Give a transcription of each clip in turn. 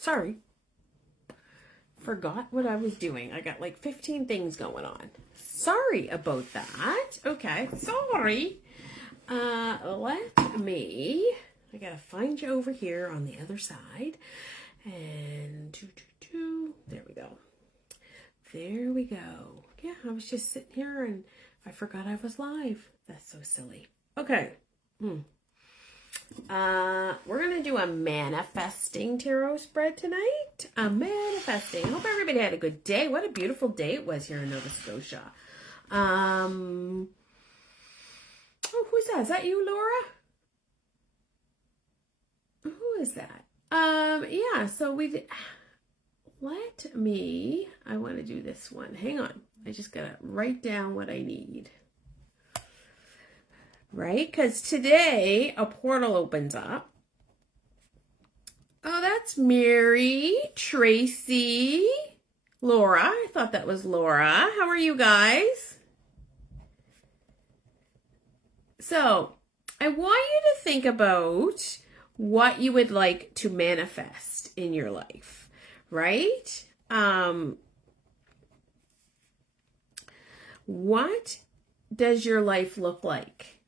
Sorry. Forgot what I was doing. I got like 15 things going on. Sorry about that. Okay, sorry. Let me, I gotta find you over here on the other side. And there we go. There we go. Yeah, I was just sitting here and I forgot I was live. That's so silly. Okay. We're going to do a manifesting tarot spread tonight. A manifesting. I hope everybody had a good day. What a beautiful day it was here in Nova Scotia. Oh, who's that? Is that you, Laura? Who is that? Yeah, so I want to do this one. Hang on. I just got to write down what I need. Right? Because today a portal opens up. Oh, that's Mary, Tracy, Laura. I thought that was Laura. How are you guys? So, I want you to think about what you would like to manifest in your life, right? What does your life look like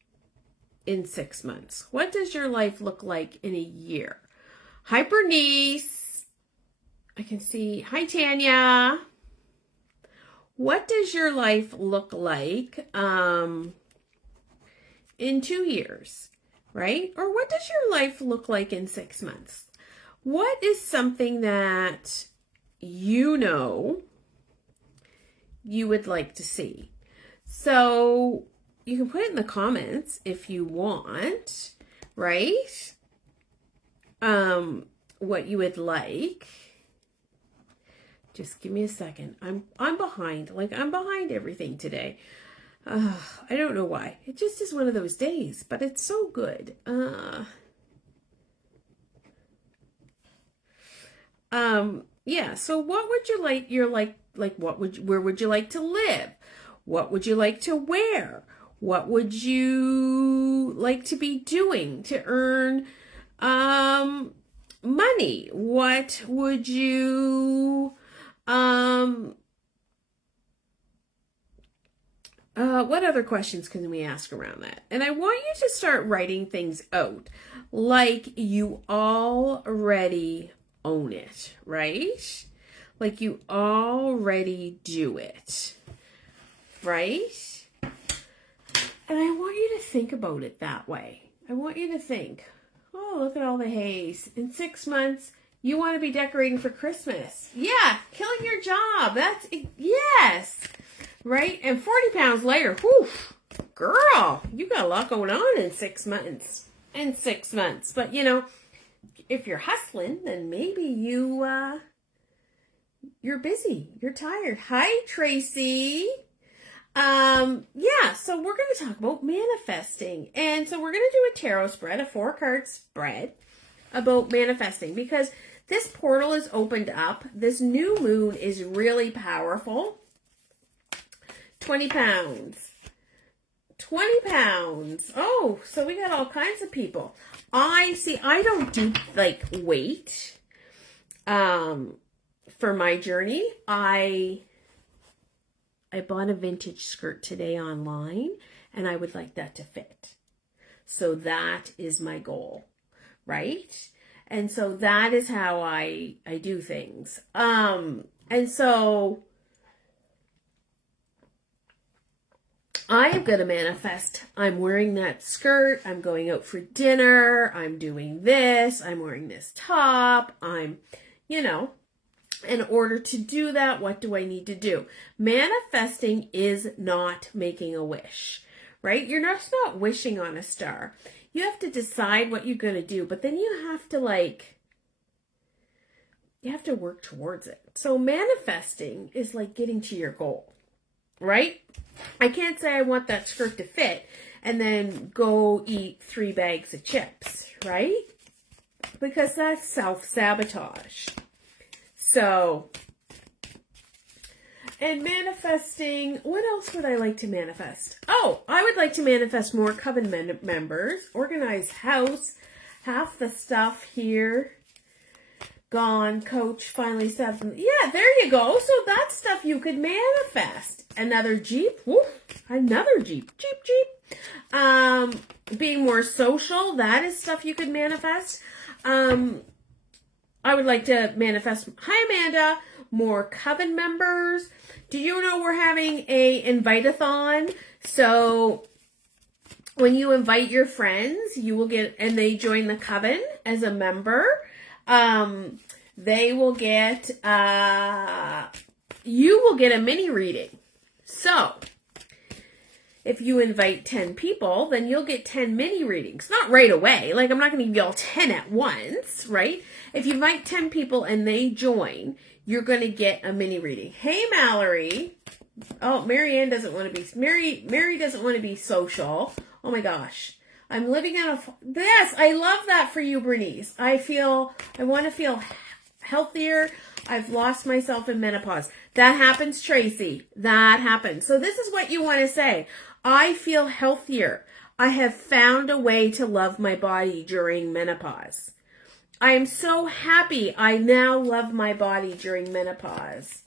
in 6 months? What does your life look like in a year? Hi, Bernice. I can see. Hi, Tanya. What does your life look like in 2 years, right? Or what does your life look like in 6 months? What is something that you know you would like to see? So you can put it in the comments if you want, right? What you would like. Just give me a second. I'm behind. Like, I'm behind everything today. I don't know why. It just is one of those days, but it's so good. Yeah, so what would you like, where would you like to live? What would you like to wear? What would you like to be doing to earn money? What would you what other questions can we ask around that? And I want you to start writing things out like you already own it, right? Like you already do it, right? And I want you to think about it that way. I want you to think, oh, look at all the haze. In 6 months, you want to be decorating for Christmas. Yeah, killing your job. That's, yes, right? And 40 pounds lighter. Whew, girl, you got a lot going on in 6 months. In 6 months. But, you know, if you're hustling, then maybe you're busy. You're tired. Hi, Tracy. Yeah, so we're going to talk about manifesting. And so we're going to do a tarot spread, a 4-card spread about manifesting, because this portal is opened up. This new moon is really powerful. 20 pounds. 20 pounds. Oh, so we got all kinds of people. I don't do like weight, for my journey. I bought a vintage skirt today online, and I would like that to fit. So that is my goal, right? And so that is how I do things. And so I am going to manifest. I'm wearing that skirt. I'm going out for dinner. I'm doing this. I'm wearing this top. In order to do that, what do I need to do? Manifesting is not making a wish, right? You're just not wishing on a star. You have to decide what you're going to do, but then you have to work towards it. So manifesting is like getting to your goal, right? I can't say I want that skirt to fit and then go eat 3 bags of chips, right? Because that's self-sabotage. So, and manifesting, what else would I like to manifest? Oh, I would like to manifest more Coven members, organized house, half the stuff here Gone, coach, finally said, yeah, there you go. So that's stuff you could manifest. Another Jeep. Woo, another Jeep. Jeep. Being more social. That is stuff you could manifest. I would like to manifest. Hi, Amanda. More Coven members. Do you know we're having a invite-a-thon? So when you invite your friends, you will get, and they join the Coven as a member, they will get, you will get a mini reading. So if you invite 10 people, then you'll get 10 mini readings. Not right away. Like, I'm not going to give you all 10 at once, right? If you invite 10 people and they join, you're going to get a mini reading. Hey, Mallory. Oh, Marianne doesn't want to be, Mary doesn't want to be social. Oh my gosh. I'm living in a, yes, I love that for you, Bernice. I want to feel healthier. I've lost myself in menopause. That happens, Tracy. That happens. So this is what you want to say. I feel healthier. I have found a way to love my body during menopause. I am so happy I now love my body during menopause.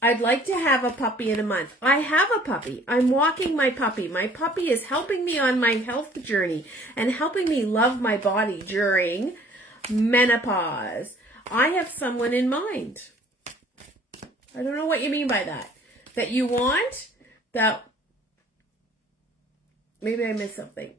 I'd like to have a puppy in a month. I have a puppy. I'm walking my puppy. My puppy is helping me on my health journey and helping me love my body during menopause. I have someone in mind. I don't know what you mean by that. That you want, that maybe I missed something.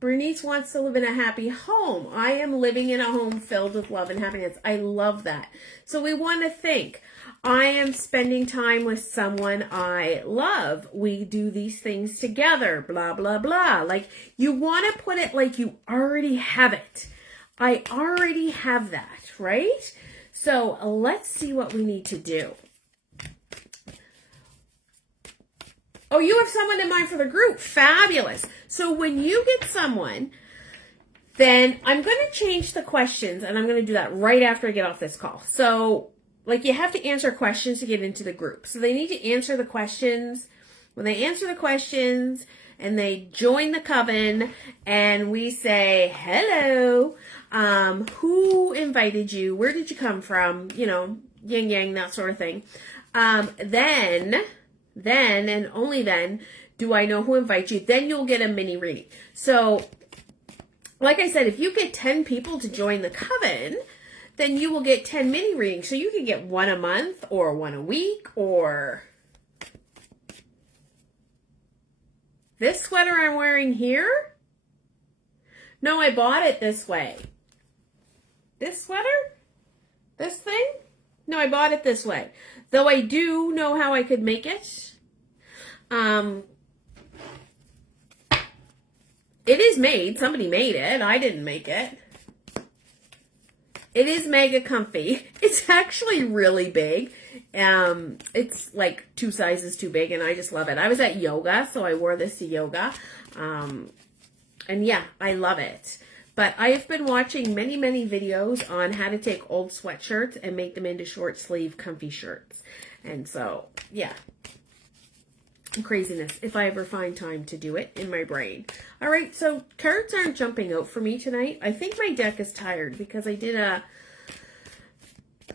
Bernice wants to live in a happy home. I am living in a home filled with love and happiness. I love that. So we want to think, I am spending time with someone I love. We do these things together, blah, blah, blah. Like, you want to put it like you already have it. I already have that, right? So let's see what we need to do. Oh, you have someone in mind for the group. Fabulous. So when you get someone, then I'm going to change the questions, and I'm going to do that right after I get off this call. So, like, you have to answer questions to get into the group. So they need to answer the questions. When they answer the questions and they join the Coven, and we say, hello, who invited you? Where did you come from? You know, yin yang, that sort of thing. Then and only then do I know who invites you. Then you'll get a mini reading. So, like I said, if you get 10 people to join the Coven, then you will get 10 mini readings. So you can get one a month or one a week, or this sweater I'm wearing here. No, I bought it this way. This sweater? This thing? No, I bought it this way. Though I do know how I could make it. It is made. Somebody made it. I didn't make it. It is mega comfy. It's actually really big. It's like 2 sizes too big, and I just love it. I was at yoga, so I wore this to yoga. And yeah, I love it. But I have been watching many, many videos on how to take old sweatshirts and make them into short sleeve comfy shirts. And so, yeah. Craziness, if I ever find time to do it in my brain. All right, so cards aren't jumping out for me tonight. I think my deck is tired because I did a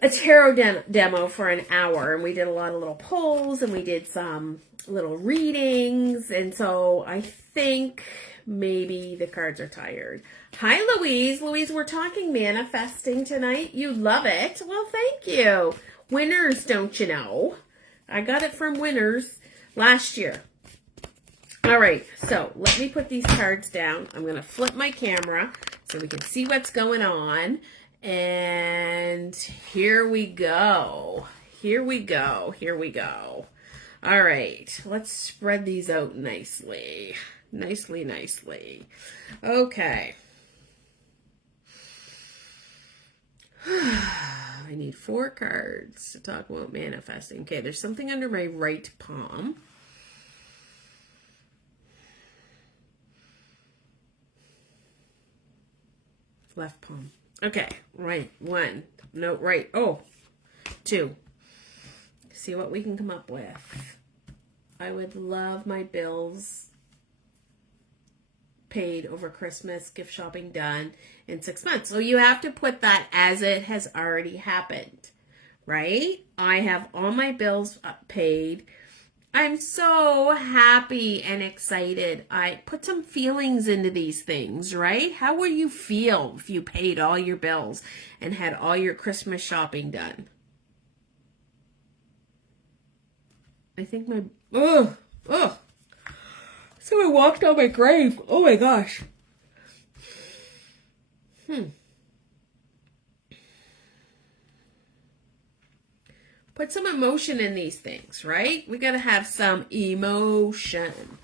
tarot demo for an hour, and we did a lot of little polls, and we did some little readings, and so I think maybe the cards are tired. Hi, Louise. Louise, we're talking manifesting tonight. You love it. Well, thank you. Winners, don't you know? I got it from Winners last year. All right, so let me put these cards down. I'm going to flip my camera so we can see what's going on. And here we go. Here we go. Here we go. All right, let's spread these out nicely. Nicely. Okay. I need 4 cards to talk about manifesting. Okay, there's something under my right palm. Left palm. Okay, right. 1. No, right. Oh, 2. See what we can come up with. I would love my bills paid over Christmas, gift shopping done in 6 months. So you have to put that as it has already happened, right? I have all my bills paid. I'm so happy and excited. I put some feelings into these things, right? How would you feel if you paid all your bills and had all your Christmas shopping done? I think my, someone walked on my grave. Oh my gosh. Put some emotion in these things, right? We got to have some emotion,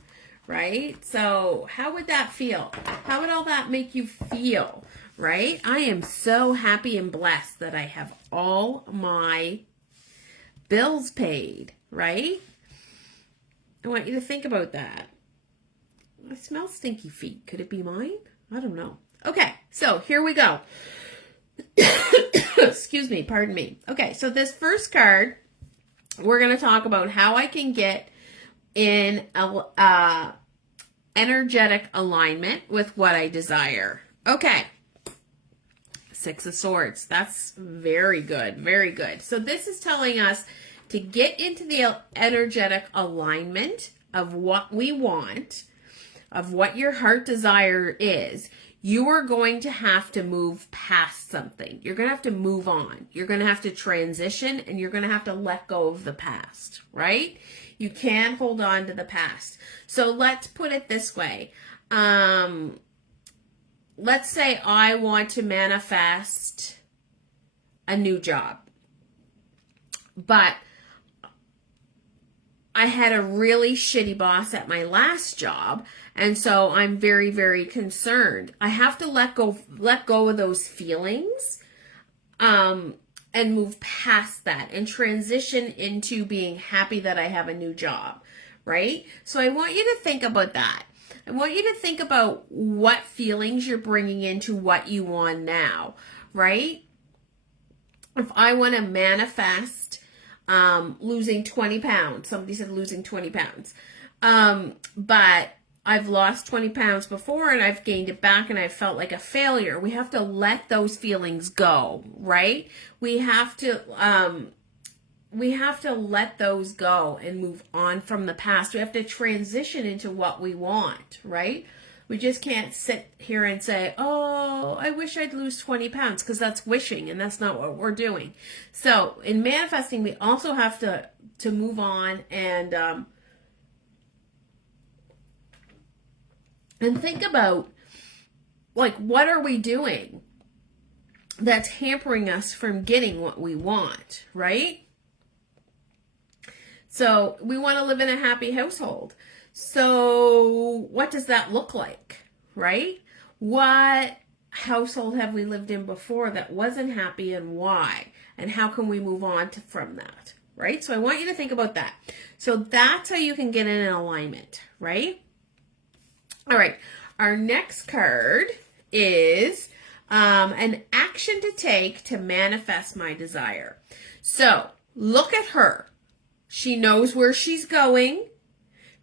right? So how would that feel? How would all that make you feel, right? I am so happy and blessed that I have all my bills paid, right? I want you to think about that. I smell stinky feet. Could it be mine? I don't know. Okay, so here we go. Excuse me, pardon me. Okay, so this first card, we're going to talk about how I can get in a energetic alignment with what I desire. Okay, Six of Swords. That's very good, very good. So this is telling us to get into the energetic alignment of what we want, of what your heart desire is. You are going to have to move past something. You're going to have to move on. You're going to have to transition, and you're going to have to let go of the past, right? You can't hold on to the past. So let's put it this way. Let's say I want to manifest a new job, but I had a really shitty boss at my last job, and so I'm very, very concerned. I have to let go of those feelings, and move past that and transition into being happy that I have a new job, right? So I want you to think about that. I want you to think about what feelings you're bringing into what you want now, right? If I want to manifest losing 20 pounds. Somebody said losing 20 pounds. But I've lost 20 pounds before and I've gained it back and I felt like a failure. We have to let those feelings go, right? We have to let those go and move on from the past. We have to transition into what we want, right? We just can't sit here and say, oh, I wish I'd lose 20 pounds, because that's wishing, and that's not what we're doing. So in manifesting, we also have to move on and think about, like, what are we doing that's hampering us from getting what we want, right? So we want to live in a happy household. So what does that look like, right? What household have we lived in before that wasn't happy, and why? And how can we move on from that, right? So I want you to think about that. So that's how you can get in an alignment, right? All right. Our next card is an action to take to manifest my desire. So look at her. She knows where she's going.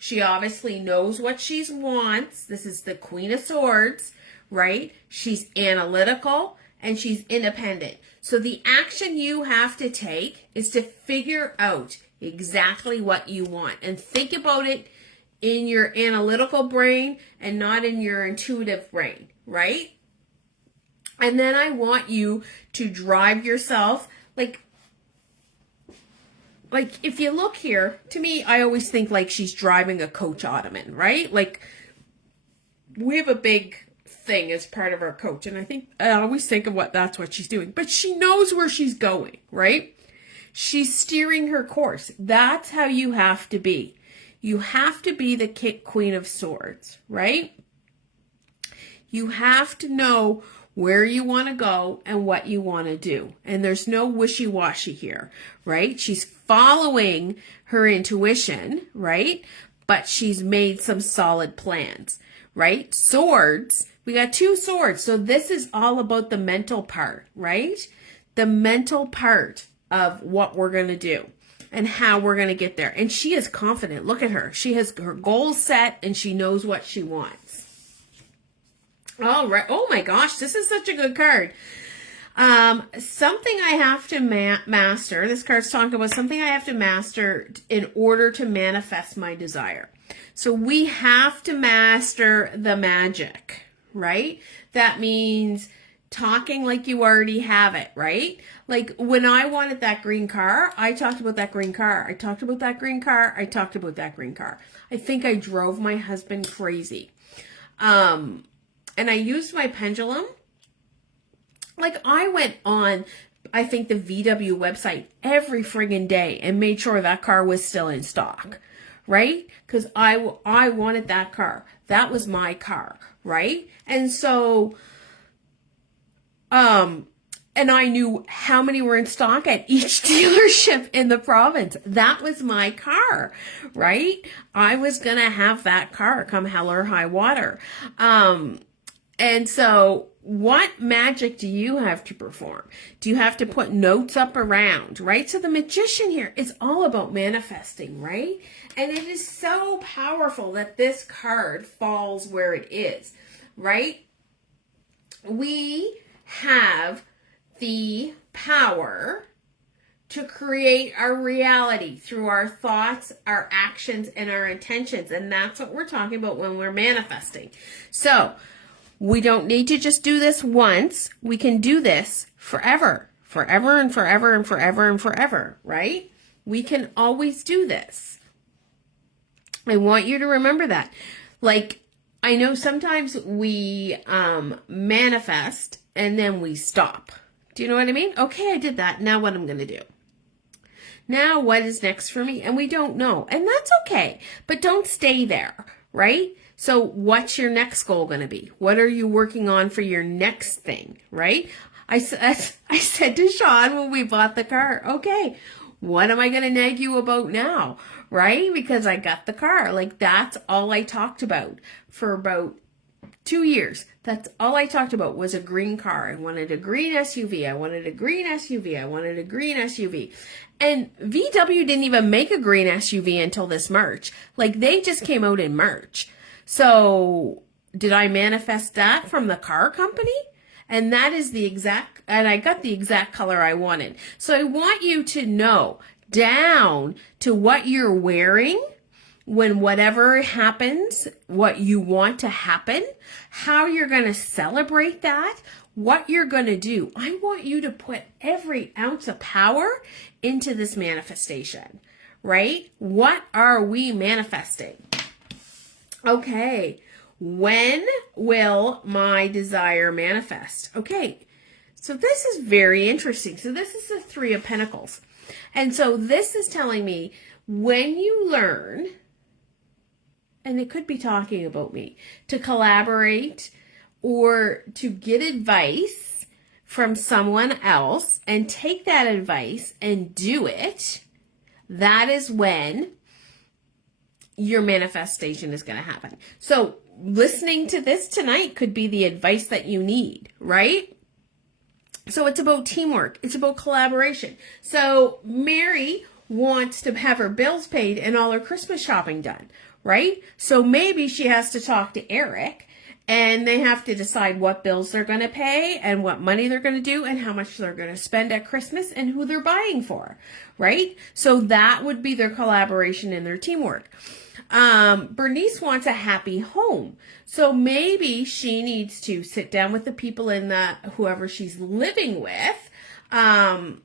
She obviously knows what she wants. This is the Queen of Swords, right? She's analytical and she's independent. So the action you have to take is to figure out exactly what you want and think about it in your analytical brain and not in your intuitive brain, right? And then I want you to drive yourself, like if you look here, to me, I always think like she's driving a coach ottoman, right? Like, we have a big thing as part of our coach, and I always think of that's what she's doing. But she knows where she's going, right? She's steering her course. That's how you have to be. You have to be the Queen of Swords, right? You have to know where you want to go and what you want to do. And there's no wishy-washy here, right? She's following her intuition, right? But she's made some solid plans, right? Swords, we got 2 swords. So this is all about the mental part, right? The mental part of what we're going to do and how we're going to get there. And she is confident. Look at her. She has her goals set and she knows what she wants. All right. Oh my gosh, this is such a good card. Something I have to master. This card's talking about something I have to master in order to manifest my desire. So we have to master the magic, right? That means talking like you already have it, right? Like when I wanted that green car, I talked about that green car. I talked about that green car. I talked about that green car. I think I drove my husband crazy. And I used my pendulum. Like I went on, I think the VW website every friggin' day and made sure that car was still in stock, right? Because I wanted that car. That was my car, right? And so, and I knew how many were in stock at each dealership in the province. That was my car, right? I was gonna have that car come hell or high water. And so what magic do you have to perform? Do you have to put notes up around, right? So the magician here is all about manifesting, right? And it is so powerful that this card falls where it is, right? We have the power to create our reality through our thoughts, our actions, and our intentions. And that's what we're talking about when we're manifesting. So we don't need to just do this once. We can do this forever, forever and forever and forever and forever, right? We can always do this. I want you to remember that. Like, I know sometimes we manifest and then we stop. Do you know what I mean? Okay, I did that. Now what I'm going to do? Now what is next for me? And we don't know. And that's okay. But don't stay there, right? So what's your next goal going to be? What are you working on for your next thing, right? I said to Sean when we bought the car, okay, what am I going to nag you about now, right? Because I got the car. Like that's all I talked about for about 2 years. That's all I talked about was a green car. I wanted a green SUV. I wanted a green SUV. I wanted a green SUV. And VW didn't even make a green SUV until this March. Like they just came out in March. So did I manifest that from the car company? And that is the exact, and I got the exact color I wanted. So I want you to know down to what you're wearing when whatever happens, what you want to happen, how you're going to celebrate that, what you're going to do. I want you to put every ounce of power into this manifestation, right? What are we manifesting? Okay, when will my desire manifest? Okay, so this is very interesting. So this is the Three of Pentacles. And so this is telling me when you learn, and it could be talking about me, to collaborate or to get advice from someone else and take that advice and do it, that is when your manifestation is going to happen. So listening to this tonight could be the advice that you need, right? So it's about teamwork. It's about collaboration. So Mary wants to have her bills paid and all her Christmas shopping done, right? So maybe she has to talk to Eric and they have to decide what bills they're going to pay and what money they're going to do and how much they're going to spend at Christmas and who they're buying for, right? So that would be their collaboration and their teamwork. Bernice wants a happy home. So maybe she needs to sit down with the people in the, whoever she's living with, and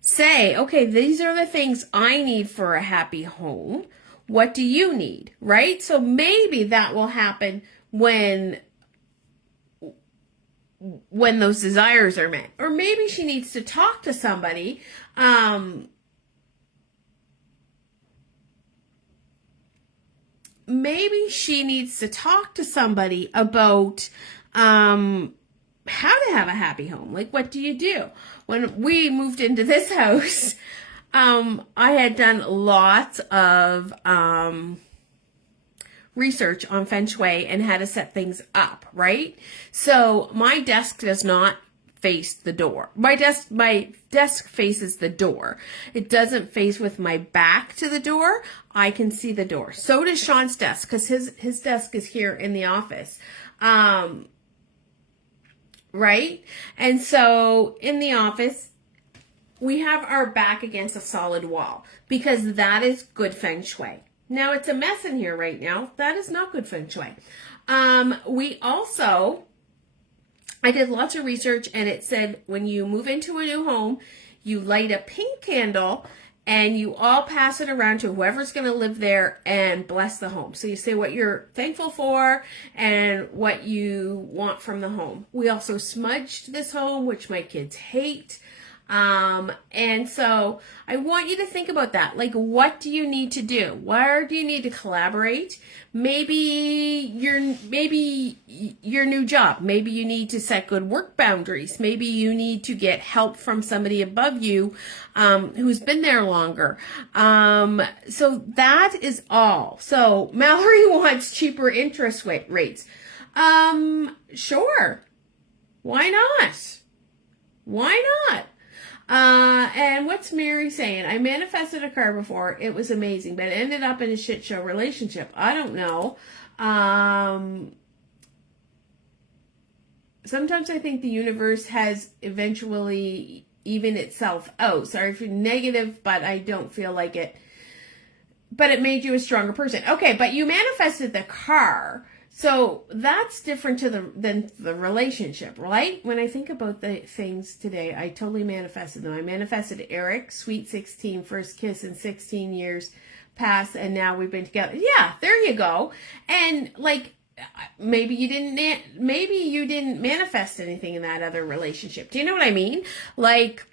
say, okay, these are the things I need for a happy home. What do you need? Right? So maybe that will happen when those desires are met. Or maybe she needs to talk to somebody, maybe she needs to talk to somebody about how to have a happy home. Like, what do you do? When we moved into this house, I had done lots of research on Feng Shui and how to set things up, right? So my desk does not face the door. My desk faces the door. It doesn't face with my back to the door. I can see the door. So does Sean's desk, because his desk is here in the office. Right? And so in the office, we have our back against a solid wall, because that is good feng shui. Now, it's a mess in here right now. That is not good feng shui. I did lots of research, and it said when you move into a new home, you light a pink candle and you all pass it around to whoever's going to live there and bless the home. So you say what you're thankful for and what you want from the home. We also smudged this home, which my kids hate. And so I want you to think about that. Like, what do you need to do? Where do you need to collaborate? Maybe your new job. Maybe you need to set good work boundaries. Maybe you need to get help from somebody above you, who's been there longer. So that is all. So Mallory wants cheaper interest rates. Sure. Why not? Why not? And what's Mary saying? I manifested a car before. It was amazing, but it ended up in a shit show relationship. I don't know. Sometimes I think the universe has eventually evened itself out. Sorry for negative, but I don't feel like it. But it made you a stronger person. Okay, but you manifested the car. So that's different than the relationship, right? When I think about the things today, I totally manifested them. I manifested Eric, sweet 16, first kiss in 16 years past, and now we've been together. Yeah, there you go. And like, maybe you didn't manifest anything in that other relationship. Do you know what I mean? Like,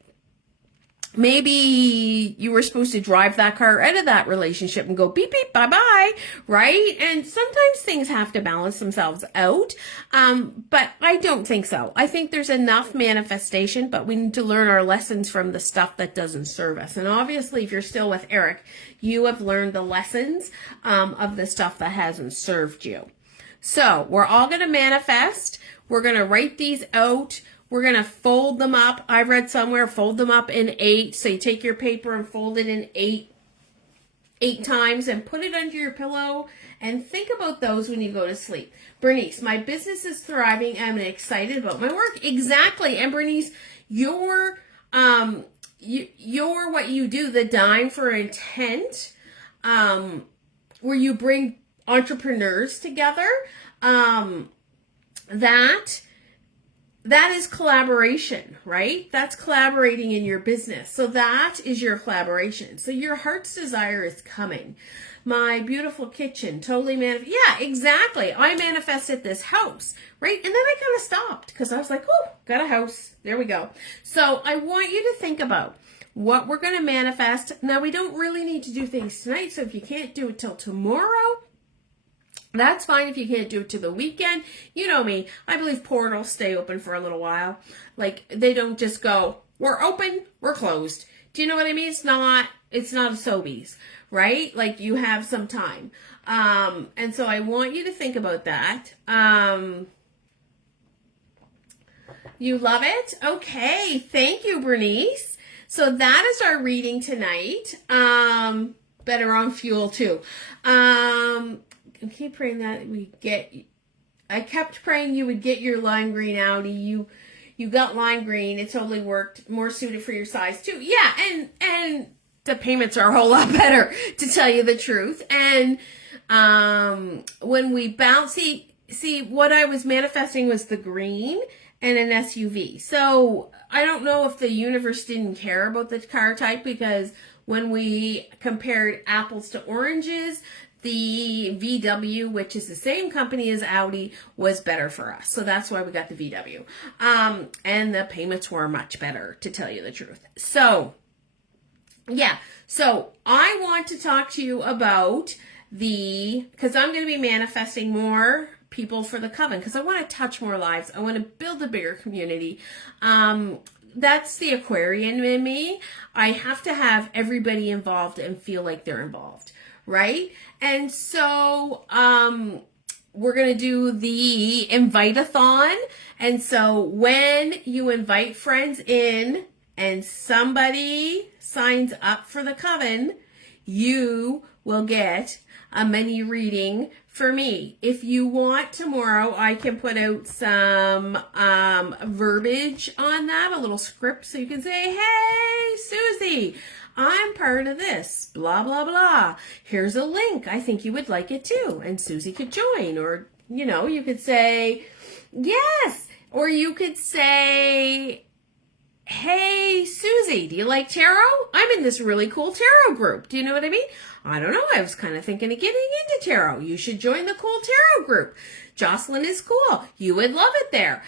maybe you were supposed to drive that car out of that relationship and go beep, beep, bye-bye, right? And sometimes things have to balance themselves out. But I don't think so. I think there's enough manifestation, but we need to learn our lessons from the stuff that doesn't serve us. And obviously, if you're still with Eric, you have learned the lessons of the stuff that hasn't served you. So we're all going to manifest. We're going to write these out. We're going to fold them up. I read somewhere, fold them up in 8. So you take your paper and fold it in 8 times and put it under your pillow and think about those when you go to sleep. Bernice, my business is thriving. I'm excited about my work. Exactly. And Bernice, you're what you do, the Dime for Intent, where you bring entrepreneurs together, that is collaboration, right? That's collaborating in your business. So that is your collaboration. So your heart's desire is coming. My beautiful kitchen, totally yeah, exactly. I manifested this house, right? And then I kind of stopped because I was like, oh, got a house. There we go. So I want you to think about what we're going to manifest. Now, we don't really need to do things tonight. So if you can't do it till tomorrow, that's fine. If you can't do it to the weekend, you know me. I believe portals stay open for a little while. Like, they don't just go, we're open, we're closed. Do you know what I mean? It's not a Sobeys, right? Like, you have some time. And so I want you to think about that. You love it? Okay. Thank you, Bernice. So that is our reading tonight. Better on fuel too. I keep praying that I kept praying you would get your lime green Audi. You got lime green. It totally worked. More suited for your size too. Yeah, and the payments are a whole lot better, to tell you the truth. And when we bounce, see what I was manifesting was the green and an SUV. So I don't know if the universe didn't care about the car type, because when we compared apples to oranges, the VW, which is the same company as Audi, was better for us. So that's why we got the VW. And the payments were much better, to tell you the truth. So, yeah. So I want to talk to you about because I'm going to be manifesting more people for the Coven, because I want to touch more lives. I want to build a bigger community. That's the Aquarian in me. I have to have everybody involved and feel like they're involved. Right? And so, we're going to do the invite-a-thon. And so when you invite friends in and somebody signs up for the Coven, you will get a mini reading for me. If you want tomorrow, I can put out some verbiage on that, a little script, so you can say, hey, Susie, I'm part of this, blah, blah, blah. Here's a link. I think you would like it too. And Susie could join. Or, you could say, yes. Or you could say, hey, Susie, do you like tarot? I'm in this really cool tarot group. Do you know what I mean? I don't know. I was kind of thinking of getting into tarot. You should join the cool tarot group. Jocelyn is cool. You would love it there.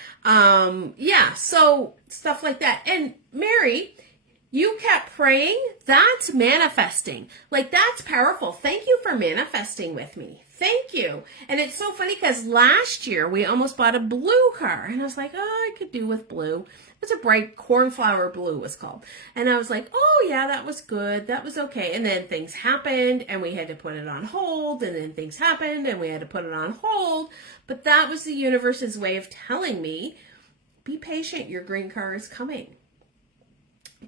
So stuff like that. And Mary, you kept praying. That's manifesting. Like, that's powerful. Thank you for manifesting with me. Thank you. And it's so funny because last year we almost bought a blue car. And I was like, I could do with blue. It was a bright cornflower blue, was called. And I was like, oh yeah, that was good. That was okay. And then things happened and we had to put it on hold. And then things happened and we had to put it on hold. But that was the universe's way of telling me, be patient. Your green car is coming.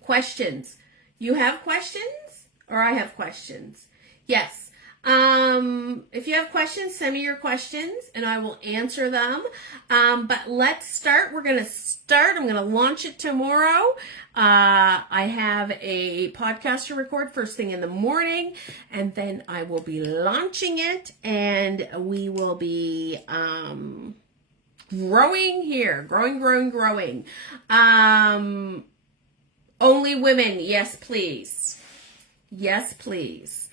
Questions. You have questions? Or I have questions? Yes. If you have questions, send me your questions and I will answer them. But let's start. We're going to start. I'm going to launch it tomorrow. I have a podcast to record first thing in the morning, and then I will be launching it, and we will be, growing here, growing. Only women. Yes, please. Yes, please.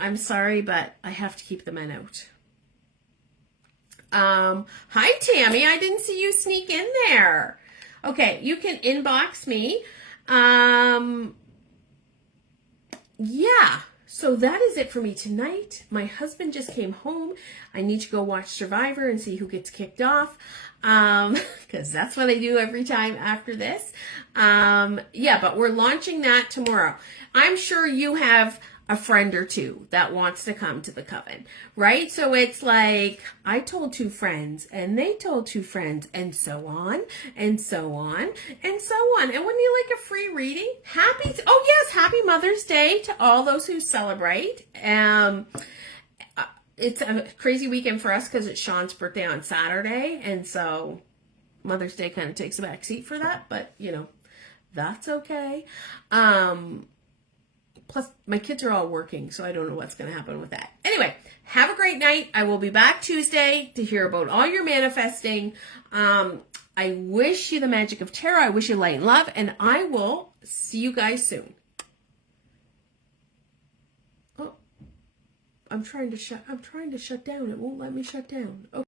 I'm sorry, but I have to keep the men out. Hi, Tammy. I didn't see you sneak in there. Okay, you can inbox me. Yeah, so that is it for me tonight. My husband just came home. I need to go watch Survivor and see who gets kicked off. Because that's what I do every time after this. But we're launching that tomorrow. I'm sure you have a friend or two that wants to come to the Coven, right? So it's like, I told 2 friends and they told 2 friends, and so on and so on and so on. And wouldn't you like a free reading? Happy Mother's Day to all those who celebrate. It's a crazy weekend for us because it's Sean's birthday on Saturday. And so Mother's Day kind of takes a back seat for that, but that's okay. Plus, my kids are all working, so I don't know what's going to happen with that. Anyway, have a great night. I will be back Tuesday to hear about all your manifesting. I wish you the magic of tarot. I wish you light and love, and I will see you guys soon. Oh, I'm trying to shut down. It won't let me shut down. Okay.